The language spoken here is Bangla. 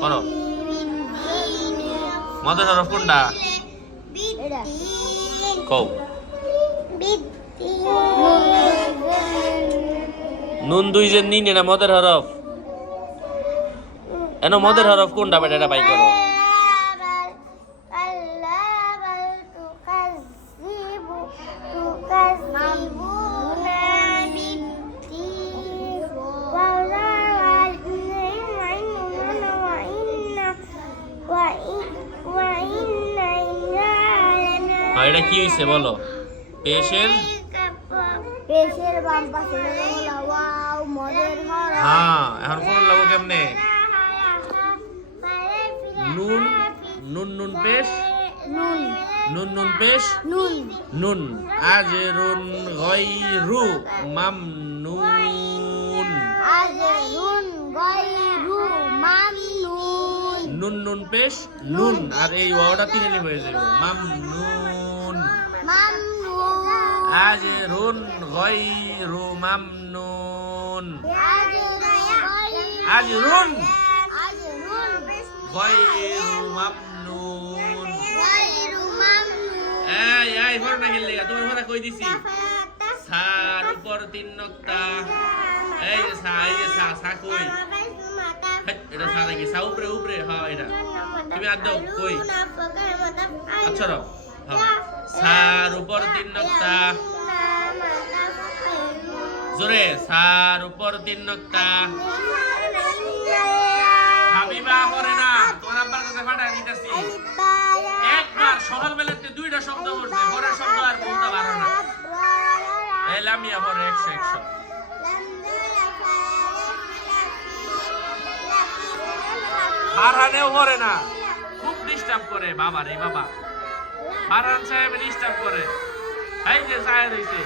করো মদের হরফ কোনটা কও নুন দুই যে নিন এটা মদের হরফ এন মদের হরফ কোনটা বেটা এটা বাই করো এটা কি হইছে বলো পেশের বাম পাশে ওয়াও মদের হরফ হ্যাঁ এখন কোন লাগো কেমনে নুন নুন নুন পেশ নুন নুন নুন পেশ নুন নুন আজরুন গায়রু মামনুন আজরুন গায়রু মামনুন নুন নুন পেশ নুন আর এই ওয়াওটা তিনে হয়ে যাবে মামনুন মামনুন আজরুন গায়রু মামনুন আজরুন গায়রু মামনুন এই ভর না গেলে তোমার ভরা কই দিছি সার উপর তিন নক্তা এই যে সা এই যে সা কই এটা সা নাকি সা উপরে উপরে হ্যাঁ এটা তুমি আর দাও কই আচ্ছা রো হ্যাঁ সার উপর তিন নক্তা জোরে সার উপর তিন নক্তা হাবিবা করে না তোমার আব্বার কাছে ফাটাই দিতেছি একবার সকালবেলাতে দুইটা শব্দ বলছে পরের শব্দ আর বলতে পারো না এই লামিয়া পরে 100 ফারহানেও করে না খুব ডিস্টার্ব করে বাবা রে বাবা ফারহান সাহেব ডিস্টার্ব করে এই যে সাহেব হইছে